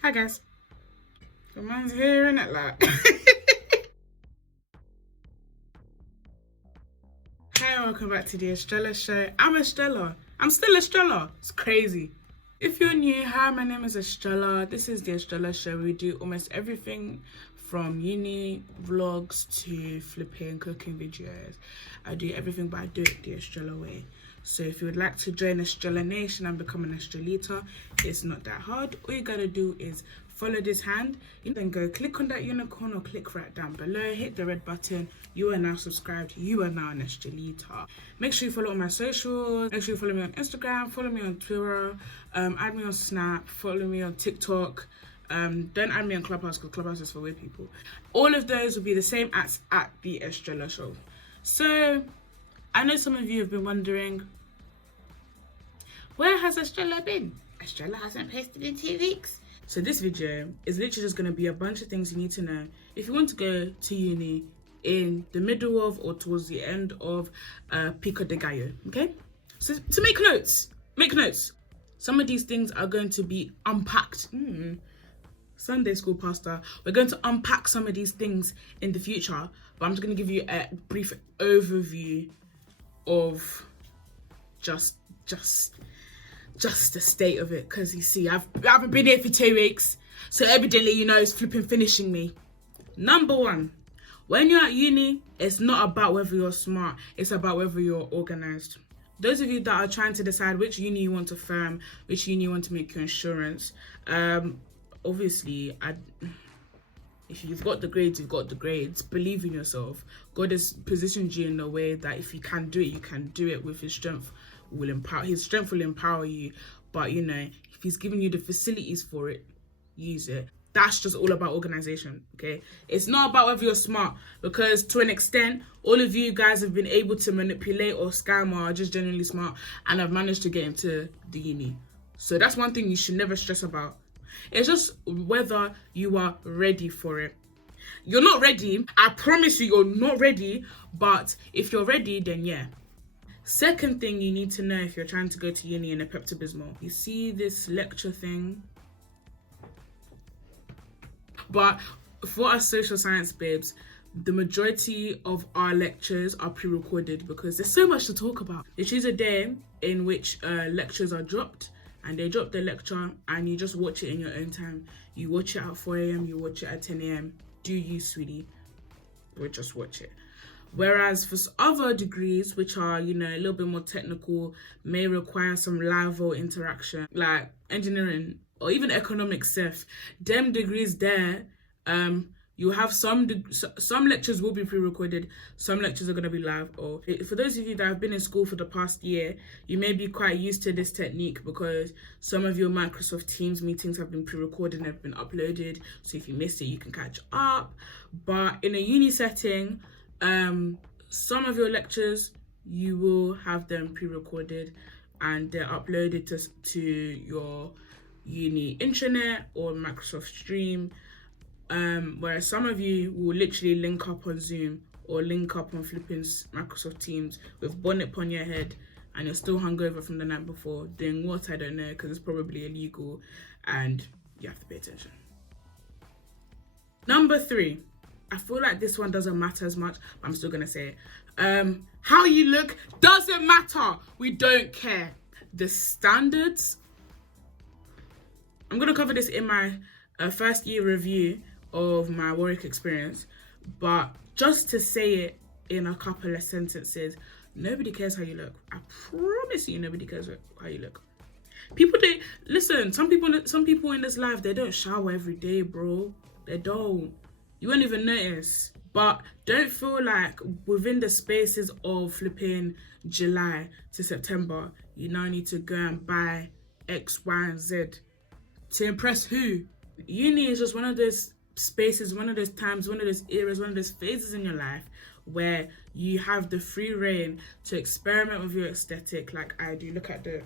Hi guys. The man's here, innit, like. Hi, welcome back to the Estrella show. I'm Estrella. I'm still Estrella. It's crazy. If you're new, hi, my name is Estrella. This is the Estrella show. We do almost everything from uni vlogs to flipping cooking videos. I do everything, but I do it the Estrella way. So if you would like to join Estrella Nation and become an Estrellita, it's not that hard. All you gotta do is follow this hand, you then go click on that unicorn or click right down below, hit the red button. You are now subscribed. You are now an Estrellita. Make sure you follow all my socials. Make sure you follow me on Instagram, follow me on Twirra, add me on Snap, follow me on TikTok. Don't add me on Clubhouse because Clubhouse is for weird people. All of those will be the same at the Estrella show. So I know some of you have been wondering, where has Estrella been? Estrella hasn't posted in 2 weeks. So this video is literally just going to be a bunch of things you need to know if you want to go to uni in the middle of or towards the end of Pico de Gallo, okay? So make notes. Some of these things are going to be unpacked. Sunday school pastor. We're going to unpack some of these things in the future, but I'm just going to give you a brief overview of just the state of it, because you see, I haven't been here for 2 weeks, so evidently, you know, it's flipping finishing me. Number one, when you're at uni, it's not about whether you're smart, it's about whether you're organized. Those of you that are trying to decide which uni you want to firm, which uni you want to make your insurance, obviously, if you've got the grades, you've got the grades. Believe in yourself. God has positioned you in a way that if you can do it, you can do it with his strength. His strength will empower you, but you know, if he's giving you the facilities for it, use it. That's just all about organization, okay? It's not about whether you're smart, because to an extent, all of you guys have been able to manipulate or scam or are just genuinely smart and have managed to get into the uni. So that's one thing you should never stress about. It's just whether you are ready for it. You're not ready. I promise you, you're not ready. But if you're ready, then yeah. Second thing you need to know if you're trying to go to uni in a Pepto-Bismol. You see this lecture thing? But for us social science babes, the majority of our lectures are pre-recorded because there's so much to talk about. They choose a day in which lectures are dropped, and they drop the lecture and you just watch it in your own time. You watch it at 4 a.m, you watch it at 10 a.m. Do you, sweetie? Or just watch it. Whereas for other degrees, which are, you know, a little bit more technical, may require some live or interaction, like engineering or even economics, them degrees there, you have some lectures will be pre-recorded, some lectures are going to be live. Or for those of you that have been in school for the past year, you may be quite used to this technique because some of your Microsoft Teams meetings have been pre-recorded and have been uploaded. So if you missed it, you can catch up. But in a uni setting, some of your lectures, you will have them pre-recorded and they're uploaded to your uni intranet or Microsoft Stream. Whereas some of you will literally link up on Zoom or link up on flipping Microsoft Teams with bonnet on your head, and you're still hungover from the night before, doing what, I don't know, because it's probably illegal and you have to pay attention. Number 3, I feel like this one doesn't matter as much, but I'm still gonna say it. How you look doesn't matter. We don't care. The standards, I'm gonna cover this in my first year review of my Warwick experience, but just to say it in a couple of sentences, nobody cares how you look. I promise you, nobody cares how you look. People don't listen. Some people in this life, they don't shower every day, bro. They don't. You won't even notice. But don't feel like within the spaces of flipping July to September, you now need to go and buy X, Y, and Z. To impress who? Uni is just one of those spaces, one of those times, one of those eras, one of those phases in your life where you have the free reign to experiment with your aesthetic like I do. Look at the...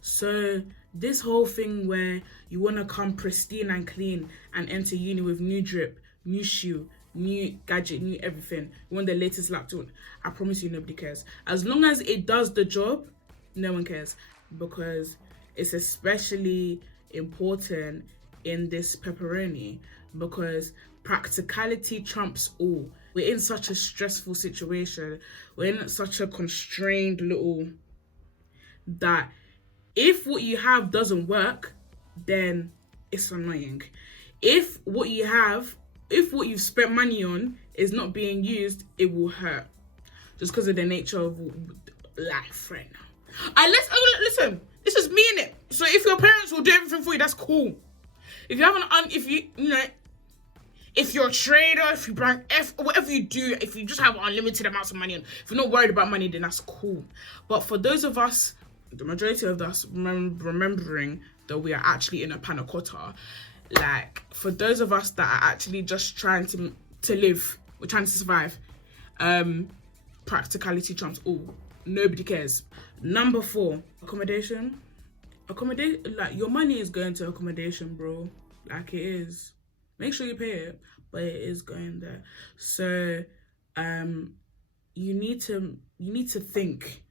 So this whole thing where you want to come pristine and clean and enter uni with new drip, new shoe, new gadget, new everything, you want the latest laptop, I promise you nobody cares. As long as it does the job, no one cares, because it's especially important in this pepperoni, because practicality trumps all. We're in such a stressful situation. We're in such a constrained little, that if what you have doesn't work, then it's annoying. If what you've spent money on is not being used, it will hurt. Just because of the nature of life right now. And listen, this is me in it. So if your parents will do everything for you, that's cool. If you have if you're a trader, if you brand whatever you do, if you just have unlimited amounts of money, and if you're not worried about money, then that's cool. But for those of us, the majority of us, remembering that we are actually in a panna cotta, like for those of us that are actually just trying to live, we're trying to survive, practicality trumps all. Nobody cares. Number 4, accommodation. Like your money is going to accommodation, bro. Like it is. Make sure you pay it, but it is going there. So you need to think.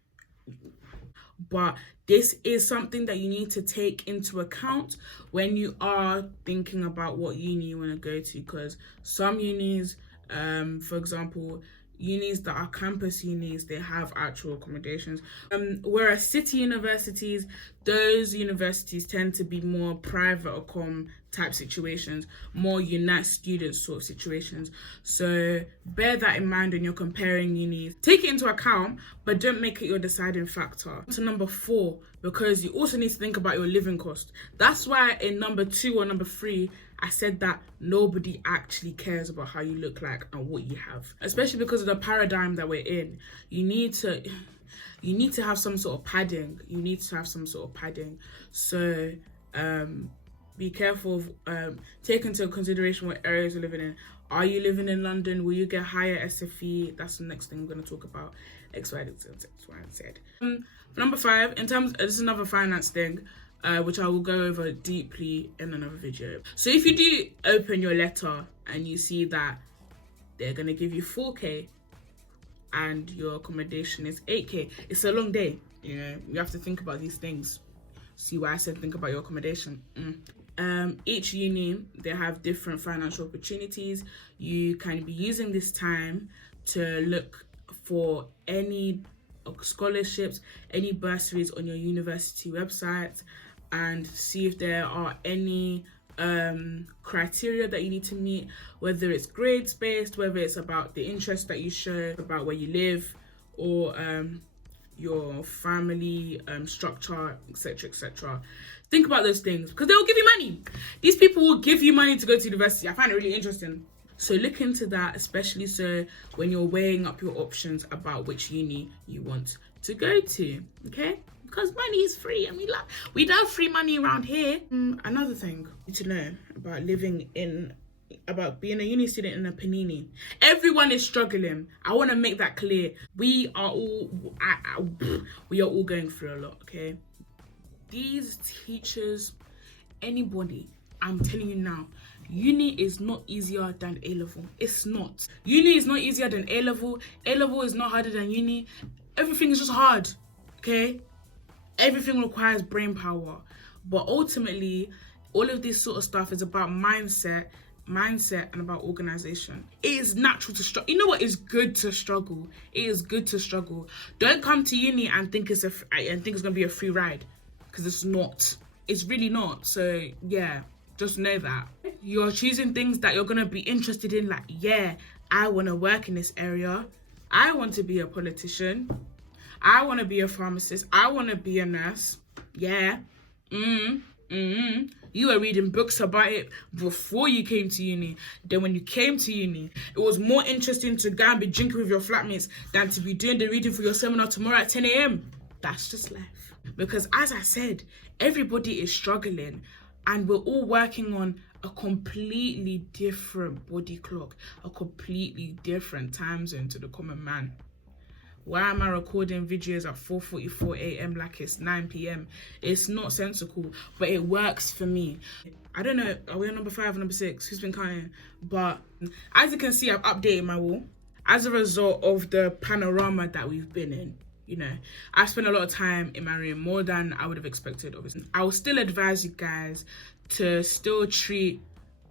But this is something that you need to take into account when you are thinking about what uni you want to go to, because some unis, for example, unis that are campus unis, they have actual accommodations, whereas city universities, those universities tend to be more private accom type situations, more unite students sort of situations. So bear that in mind when you're comparing unis. Take it into account, but don't make it your deciding factor. To number 4, because you also need to think about your living cost. That's why in number 2 or number 3, I said that nobody actually cares about how you look like and what you have, especially because of the paradigm that we're in. You need to have some sort of padding. So be careful of take into consideration what areas you're living in. Are you living in London? Will you get higher SFE? That's the next thing we're going to talk about. X, Y, Z. Number 5, this is another finance thing, which I will go over deeply in another video. So if you do open your letter and you see that they're going to give you 4K and your accommodation is 8K, it's a long day. You know, you have to think about these things. See why I said think about your accommodation. Each uni, they have different financial opportunities. You can be using this time to look for any scholarships, any bursaries on your university website, and see if there are any criteria that you need to meet, whether it's grades based, whether it's about the interest that you show, about where you live, or your family structure, etc. Think about those things, because they will give you money. These people will give you money to go to university. I find it really interesting. So look into that, especially so when you're weighing up your options about which uni you want to go to, okay? Because money is free, and we love free money around here. Another thing you need to know about being a uni student in a panini. Everyone is struggling. I want to make that clear. We are all going through a lot, okay? These teachers, anybody, I'm telling you now, uni is not easier than A-level. It's not. Uni is not easier than A-level. A-level is not harder than uni. Everything is just hard, okay? Everything requires brain power. But ultimately, all of this sort of stuff is about mindset and about organization. It is natural to struggle. You know what? It's good to struggle. It is good to struggle. Don't come to uni and think it's gonna be a free ride, because it's not. It's really not. So yeah, just know that you're choosing things that you're gonna be interested in. Like, yeah, I want to work in this area. I want to be a politician. I want to be a pharmacist. I want to be a nurse. Yeah. You were reading books about it before you came to uni. Then when you came to uni, it was more interesting to go and be drinking with your flatmates than to be doing the reading for your seminar tomorrow at 10 a.m. That's just life. Because as I said, everybody is struggling, and we're all working on a completely different body clock, a completely different time zone to the common man. Why am I recording videos at 4:44 a.m. like it's 9 p.m? It's not sensible, but it works for me. I don't know, are we on number 5 or number 6? Who's been counting? But as you can see, I've updated my wall as a result of the panorama that we've been in. You know, I spent a lot of time in my room, more than I would have expected, obviously. I will still advise you guys to still treat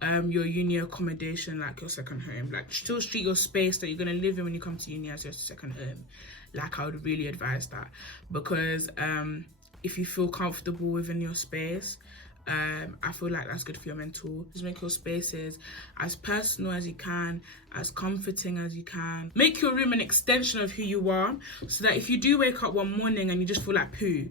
your uni accommodation like your second home. Like, still treat your space that you're going to live in when you come to uni as your second home. Like, I would really advise that, because if you feel comfortable within your space, I feel like that's good for your mental. Just make your spaces as personal as you can, as comforting as you can. Make your room an extension of who you are, so that if you do wake up one morning and you just feel like poo,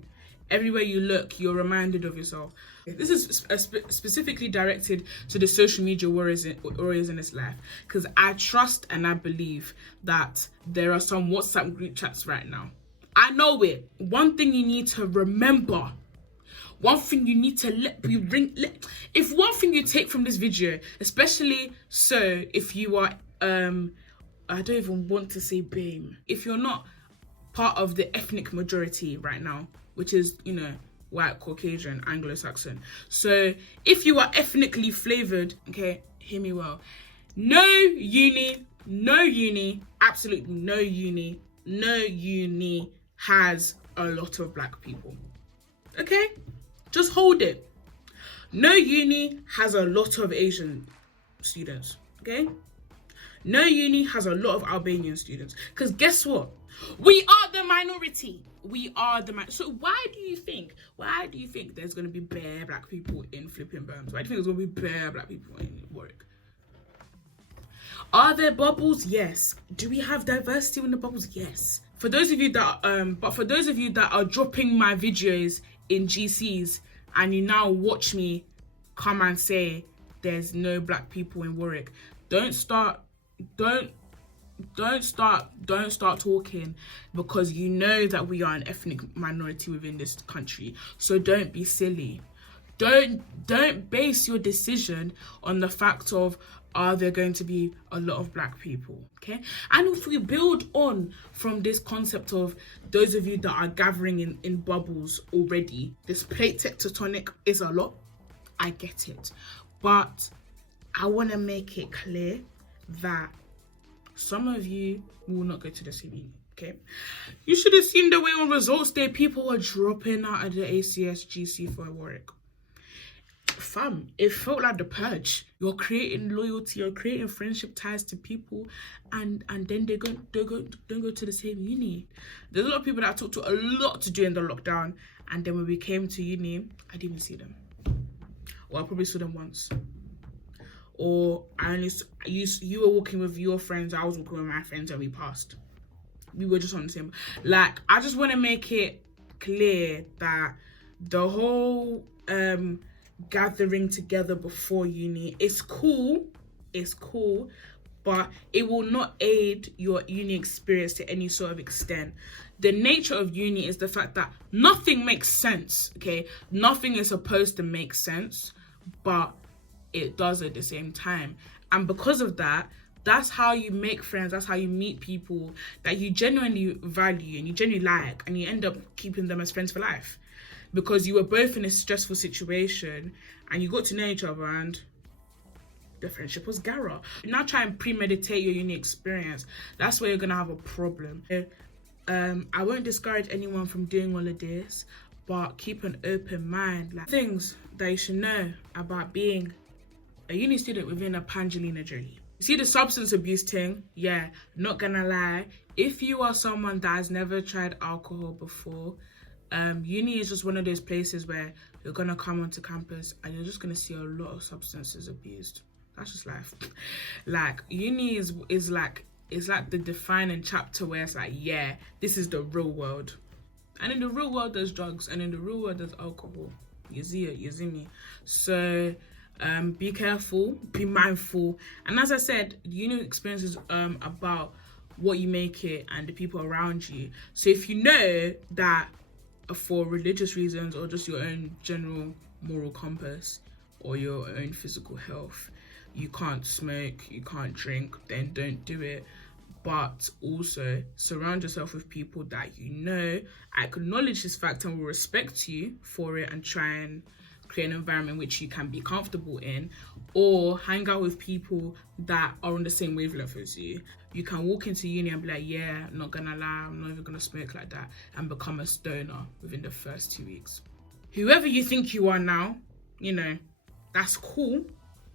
everywhere you look, you're reminded of yourself. This is specifically directed to the social media warriors in this life, because I trust and I believe that there are some WhatsApp group chats right now. I know it. One thing you need to remember, one thing you need to if one thing you take from this video, especially so if you are I don't even want to say BAME, if you're not part of the ethnic majority right now, which is, you know, white, Caucasian, Anglo-Saxon. So if you are ethnically flavored, okay, hear me well, no uni, absolutely no uni has a lot of black people. Okay, just hold it. No uni has a lot of Asian students. Okay, no uni has a lot of Albanian students, because guess what, we are the minority. So why do you think there's going to be bare black people in flipping Birmingham? Why do you think there's going to be bare black people in Warwick? Are there bubbles? Yes. Do we have diversity in the bubbles? Yes. For those of you that are dropping my videos in GCs and you now watch me come and say there's no black people in Warwick, don't start talking, because you know that we are an ethnic minority within this country. So don't be silly. Don't base your decision on the fact of, are there going to be a lot of black people? Okay, and if we build on from this concept of those of you that are gathering in bubbles already, this plate tectonic is a lot, I get it, but I want to make it clear that some of you will not go to the CB. Okay, you should have seen the way on results day people were dropping out of the ACS GC for Warwick. Fam, it felt like the purge. You're creating loyalty, you're creating friendship ties to people, and then they don't go to the same uni. There's a lot of people that I talked to a lot to do in the lockdown, and then when we came to uni, I didn't even see them. Or I probably saw them once. Or you were walking with your friends, I was walking with my friends, and we passed. We were just on the same. Like, I just want to make it clear that the whole gathering together before uni is cool, but it will not aid your uni experience to any sort of extent. The nature of uni is the fact that nothing makes sense. Okay, nothing is supposed to make sense, but it does at the same time. And because of that, that's how you make friends, that's how you meet people that you genuinely value and you genuinely like, and you end up keeping them as friends for life, because you were both in a stressful situation and you got to know each other and the friendship was gara. Now try and premeditate your uni experience. That's where you're gonna have a problem. I won't discourage anyone from doing all of this, but keep an open mind. Like, things that you should know about being a uni student within a Pangelina journey. You see the substance abuse thing? Yeah, not gonna lie, if you are someone that has never tried alcohol before, uni is just one of those places where you're gonna come onto campus and you're just gonna see a lot of substances abused. That's just life. Like, uni is like, it's like the defining chapter where it's like, yeah, this is the real world. And in the real world there's drugs, and in the real world there's alcohol. You see it, you see me. So be careful, be mindful, and as I said, the uni experience is about what you make it and the people around you. So if you know that for religious reasons or just your own general moral compass or your own physical health, you can't smoke, you can't drink, then don't do it. But also surround yourself with people that you know acknowledge this fact and will respect you for it and try and create an environment which you can be comfortable in, or hang out with people that are on the same wavelength as you. You can walk into uni and be like, yeah, not gonna lie, I'm not even gonna smoke like that, and become a stoner within the first 2 weeks. Whoever you think you are now, you know, that's cool.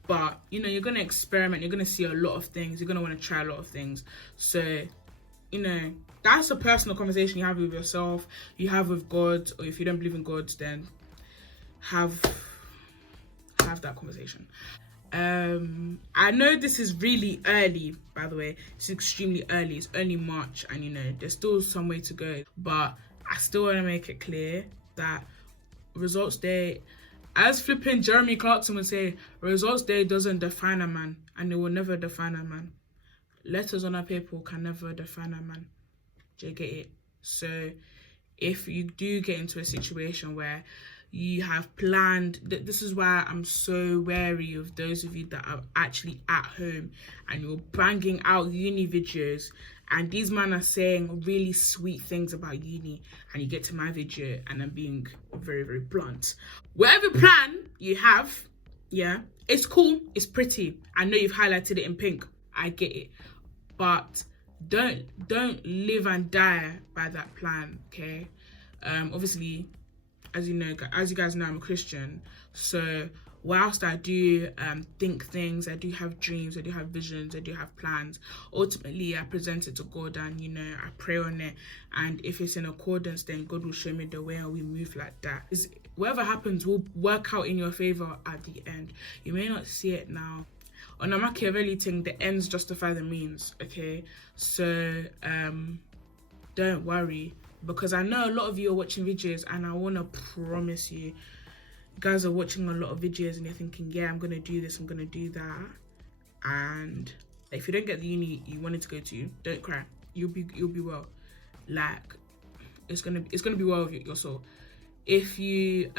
But, you know, you're going to experiment. You're going to see a lot of things. You're going to want to try a lot of things. So, you know, that's a personal conversation you have with yourself. You have with God. Or if you don't believe in God, then have that conversation. I know this is really early, by the way. It's extremely early. It's only March. And, you know, there's still some way to go. But I still want to make it clear that results day, as flipping Jeremy Clarkson would say, results day doesn't define a man, and it will never define a man. Letters on a paper can never define a man. Do you get it? So if you do get into a situation where you have planned, this is why I'm so wary of those of you that are actually at home and you're banging out uni videos, and these men are saying really sweet things about uni, and you get to my video and I'm being very, very blunt. Whatever plan you have, yeah, it's cool, it's pretty. I know you've highlighted it in pink. I get it. But don't live and die by that plan, okay? Obviously, as you guys know, I'm a Christian. So whilst I do think things, I do have dreams, I do have visions, I do have plans, ultimately I present it to God, and, you know, I pray on it. And if it's in accordance, then God will show me the way, and we move like that. Whatever happens will work out in your favor at the end. You may not see it now. On a Machiavelli thing, the ends justify the means, okay? So don't worry, because I know a lot of you are watching videos, and I want to promise you, guys are watching a lot of videos and you're thinking, yeah, I'm gonna do this, I'm gonna do that, and if you don't get the uni you wanted to go to, don't cry. You'll be well. Like, it's gonna be well with your soul. If you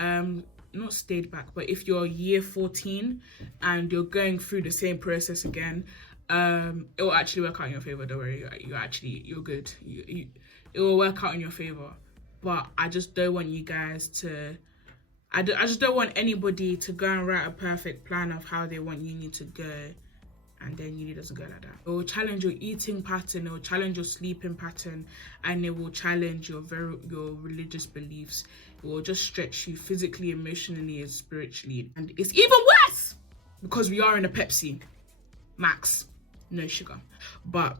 not stayed back, but if you're year 14 and you're going through the same process again, it will actually work out in your favor. Don't worry, you're good. It will work out in your favor. But I just don't want you guys to, I just don't want anybody to go and write a perfect plan of how they want uni to go, and then uni doesn't go like that. It will challenge your eating pattern, it will challenge your sleeping pattern, and it will challenge your religious beliefs. It will just stretch you physically, emotionally, and spiritually. And it's even worse because we are in a Pepsi Max, no sugar. But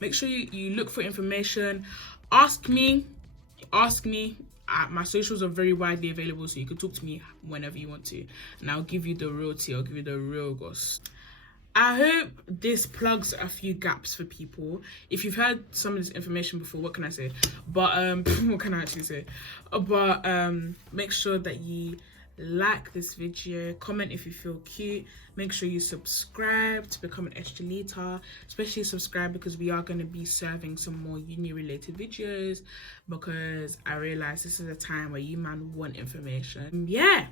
make sure you look for information. Ask me. My socials are very widely available, so you can talk to me whenever you want to, and I'll give you the real tea. I'll give you the real goss. I hope this plugs a few gaps for people. If you've heard some of this information before, what can I say? But what can I actually say? But make sure that you like this video, comment if you feel cute, make sure you subscribe to become an Estrellita, especially subscribe because we are going to be serving some more uni related videos, because I realize this is a time where you man want information. Yeah,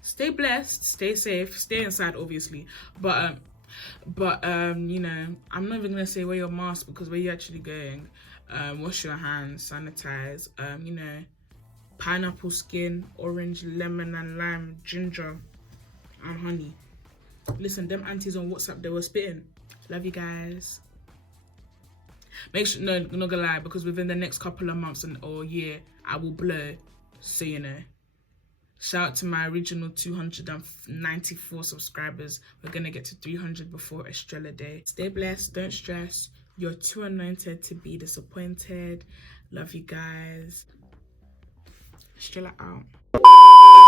stay blessed, stay safe, stay inside obviously, but you know, I'm not even gonna say wear your mask, because where you actually going, wash your hands, sanitize, you know, pineapple skin, orange, lemon and lime, ginger and honey. Listen, them aunties on WhatsApp, they were spitting. Love you guys. Make sure, no, I'm not gonna lie, because within the next couple of months or year I will blow, so you know. Shout out to my original 294 subscribers. We're gonna get to 300 before Estrella Day. Stay blessed, don't stress. You're too anointed to be disappointed. Love you guys. Estrella out.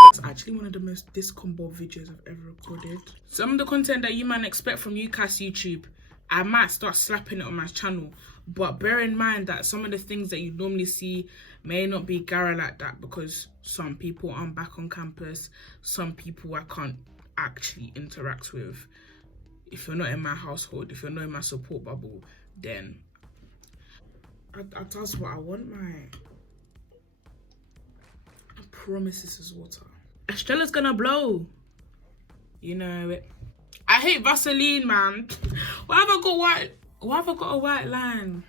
It's actually one of the most discombo videos I've ever recorded. Some of the content that you might expect from UCAS YouTube, I might start slapping it on my channel. But bear in mind that some of the things that you normally see may not be Gara like that, because some people aren't back on campus, some people I can't actually interact with. If you're not in my household, if you're not in my support bubble, then that's what I want, man. I promise this is water. Estrella's gonna blow. You know it. I hate Vaseline, man. Why have I got a white line?